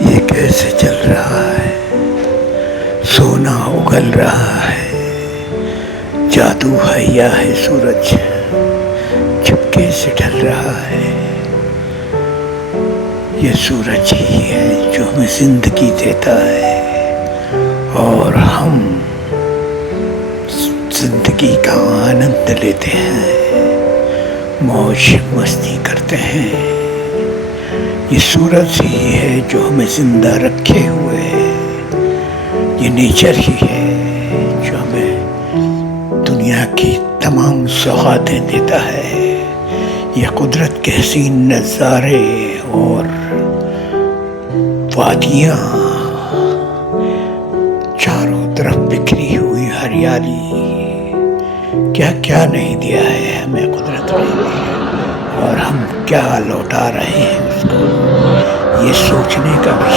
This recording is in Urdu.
یہ کیسے چل رہا ہے، سونا اگل رہا ہے، جادو ہے یا ہے سورج چپکے سے ڈھل رہا ہے۔ یہ سورج ہی ہے جو ہمیں زندگی دیتا ہے، اور ہم زندگی کا آنند لیتے ہیں، موج مستی کرتے ہیں۔ یہ سورج ہی ہے جو ہمیں زندہ رکھے ہوئے ہے، یہ نیچر ہی ہے جو ہمیں دنیا کی تمام سوغاتیں دیتا ہے۔ یہ قدرت کے حسین نظارے اور وادیاں، چاروں طرف بکھری ہوئی ہریالی، کیا کیا نہیں دیا ہے ہمیں قدرت نے، اور ہم کیا لوٹا رہے ہیں اس کو، یہ سوچنے کا بھی